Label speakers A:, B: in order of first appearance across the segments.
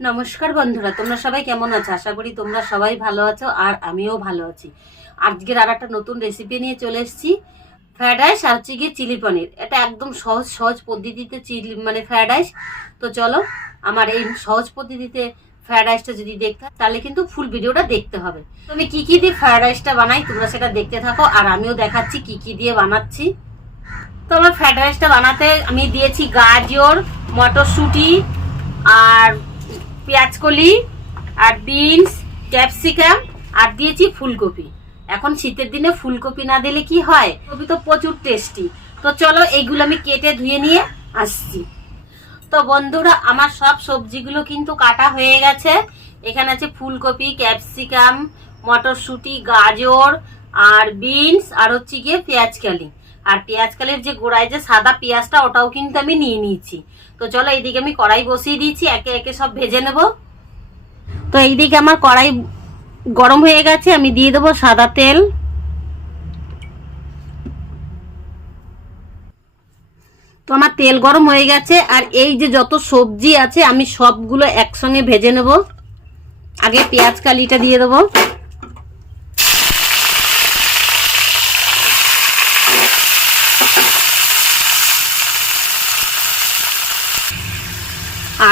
A: নমস্কার বন্ধুরা, তোমরা সবাই কেমন আছো? আশা করি তোমরা সবাই ভালো আছো আর আমিও ভালো আছি। আজকের আর একটা নতুন রেসিপি নিয়ে চলে এসেছি। ফ্রায়েড রাইস আর হচ্ছে গিয়ে চিলি পনির এটা একদম সহজ সহজ পদ্ধতিতে চিলি মানে ফ্রায়েড রাইস তো চলো, আমার এই সহজ পদ্ধতিতে ফ্রায়েড রাইসটা যদি দেখতে তাহলে কিন্তু ফুল ভিডিওটা দেখতে হবে। তুমি কি কি দিয়ে ফ্রায়েড রাইসটা বানাই, তোমরা সেটা দেখতে থাকো। আর আমিও দেখাচ্ছি কি কি দিয়ে বানাচ্ছি। তো আমার ফ্রায়েড রাইসটা বানাতে আমি দিয়েছি গাজর, মটরশুঁটি, আর পেঁয়াজকলি আর বিনস, ক্যাপসিকাম, আর দিয়েছি ফুলকপি। এখন শীতের দিনে ফুলকপি না দিলে কি হয়? কপি তো প্রচুর টেস্টি তো চলো এইগুলো আমি কেটে ধুয়ে নিয়ে আসছি। তো বন্ধুরা, আমার সব সবজিগুলো কিন্তু কাটা হয়ে গেছে। এখানে আছে ফুলকপি, ক্যাপসিকাম, মটরশুঁটি, গাজর, আর বিনস, আর হচ্ছে গিয়ে পেঁয়াজকালি আর পেঁয়াজকালির যে গোড়ায় যে সাদা পেঁয়াজটা, ওটাও কিন্তু আমি নিয়ে নিয়েছি। তো চলো এইদিকে আমি কড়াই বসিয়ে দিয়েছি, একে একে সব ভেজে নেব। তো এইদিকে আমার কড়াই গরম হয়ে গেছে, আমি দিয়ে দেবো সাদা তেল। তো আমার তেল গরম হয়ে গেছে, আর এই যে যত সবজি আছে, আমি সবগুলো একসঙ্গে ভেজে নেব। আগে পেঁয়াজ কালিটা দিয়ে দেবো।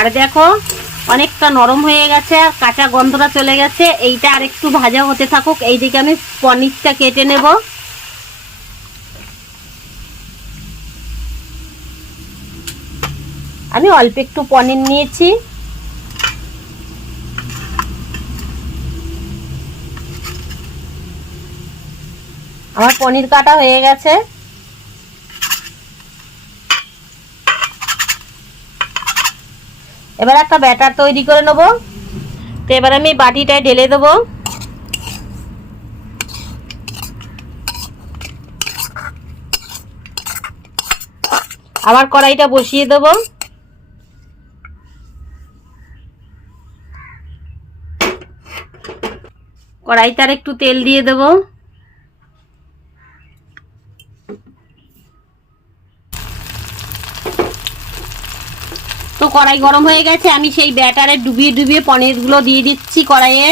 A: আর দেখো, অনেকটা নরম হয়ে গেছে, আর কাঁচা গন্ধটা চলে গেছে। এইটা আর একটু ভাজা হতে থাকুক, এইদিকে আমি পনিরটা কেটে নেব। আমি অল্প একটু পনির নিয়েছি। আমার পনির কাটা হয়ে গেছে। এবার একটা ব্যাটার তৈরি করে নেব। তো এবার আমি বাটিটায় ঢেলে দেবো। আবার কড়াইটা বসিয়ে দেবো। কড়াইতে আর একটু তেল দিয়ে দেবো। তো কড়াই গরম হয়ে গেছে, আমি সেই ব্যাটারে ডুবিয়ে ডুবিয়ে পনিরগুলো দিয়ে দিচ্ছি কড়াইয়ে।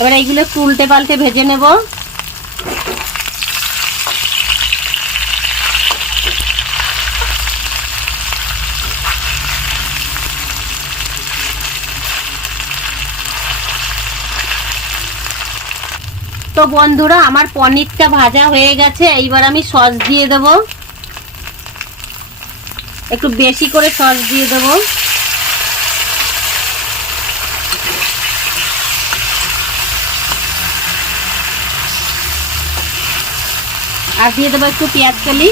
A: এবার এইগুলো একটু উল্টে পাল্টে ভেজে নেব। তো বন্ধুরা, আমার পনিরটা ভাজা হয়ে গেছে, এইবার আমি সস দিয়ে দেব। একটু বেশি করে সস দিয়ে দেব। আর দিয়ে দেবো একটু পেঁয়াজ কলি।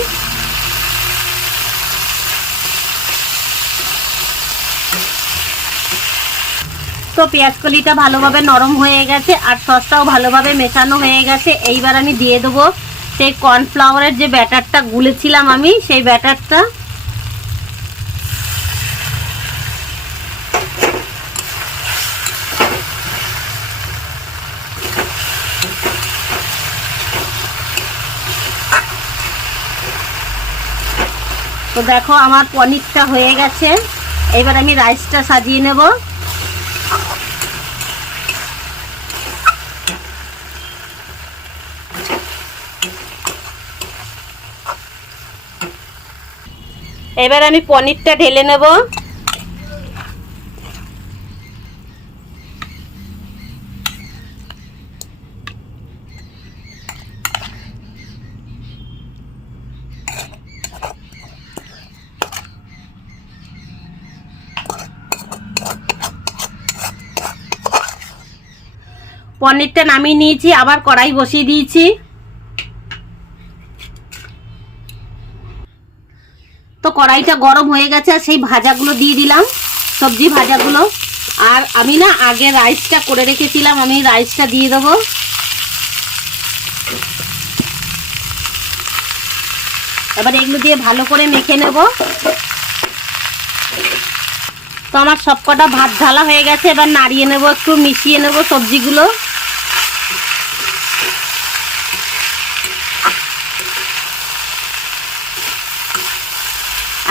A: তো পেঁয়াজ কলিটা ভালোভাবে নরম হয়ে গেছে আর সসটাও ভালোভাবে মেশানো হয়ে গেছে। এইবার আমি দিয়ে দেবো সেই কর্নফ্লাওয়ারের যে ব্যাটারটা গুলেছিলাম আমি, সেই ব্যাটারটা। তো দেখো আমার পনিরটা হয়ে গেছে। এবার আমি রাইসটা সাজিয়ে নেব। এবার আমি পনিরটা ঢেলে নেব। পনিরটা নামিয়ে নিয়েছি আবার কড়াই বসিয়ে দিয়েছি। তো কড়াইটা গরম হয়ে গেছে, আর সেই ভাজাগুলো দিয়ে দিলাম, সবজি ভাজাগুলো। আর আমি না আগে রাইসটা করে রেখেছিলাম, আমি রাইসটা দিয়ে দেবো। এবার এগুলো দিয়ে ভালো করে মেখে নেব। তো আমার সবকটা ভাত ঢালা হয়ে গেছে, এবার নাড়িয়ে নেব, একটু মিশিয়ে নেব সবজিগুলো।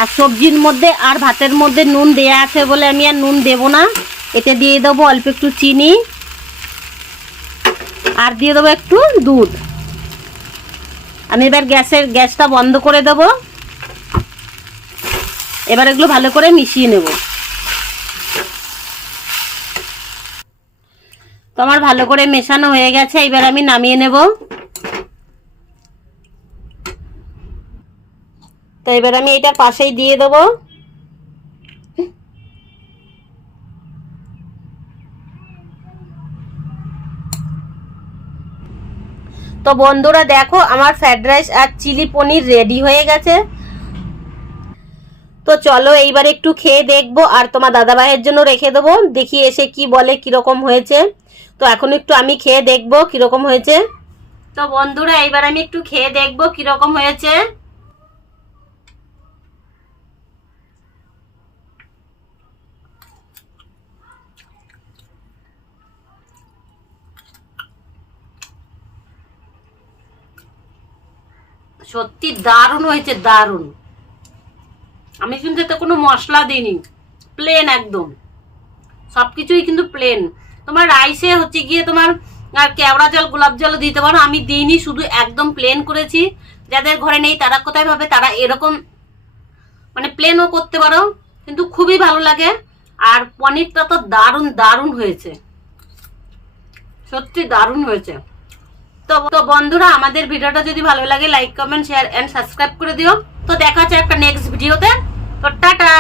A: আর সবজির মধ্যে আর ভাতের মধ্যে নুন দেয়া আছে বলে আমি আর নুন দেব না। এতে দিয়ে দেবো অল্প একটু চিনি। আর দিয়ে দেবো একটু দুধ। আমি এবার গ্যাসের, গ্যাসটা বন্ধ করে দেবো। এবার এগুলো ভালো করে মিশিয়ে নেব। তো আমার ভালো করে মেশানো হয়ে গেছে, এবার আমি নামিয়ে নেব। তো এবার আমি এটা পাশেই দিয়ে দেবো। তো বন্ধুরা দেখো, আমার ফ্রাইড রাইস আর চিলি পনির রেডি হয়ে গেছে। তো চলো এইবার একটু খেয়ে দেখব আর তোমার দাদা ভাইয়ের জন্য রেখে দেবো, দেখি এসে কি বলে, কীরকম হয়েছে। তো এখন একটু আমি খেয়ে দেখব কীরকম হয়েছে। তো বন্ধুরা, এইবার আমি একটু খেয়ে দেখব কীরকম হয়েছে। সত্যি দারুণ হয়েছে, দারুণ। আমি কিন্তু এতে কোনো মশলা দিইনি প্লেন একদম। সব কিছুই কিন্তু প্লেন তোমার রাইসে হচ্ছে গিয়ে তোমার, আর কেওড়া জল, গোলাপ জলও দিতে পারো। আমি দিইনি, শুধু একদম প্লেন করেছি। যাদের ঘরে নেই তারা কোথায় ভাবে তারা এরকম মানে প্লেনও করতে পারো, কিন্তু খুবই ভালো লাগে। আর পনিরটা তো দারুণ দারুণ হয়েছে। সত্যি দারুণ হয়েছে। তো বন্ধুরা, আমাদের ভিডিওটা যদি ভালো লাগে like comment share and subscribe করে দিও। তো দেখা হচ্ছে একটা নেক্সট ভিডিওতে তো টাটা!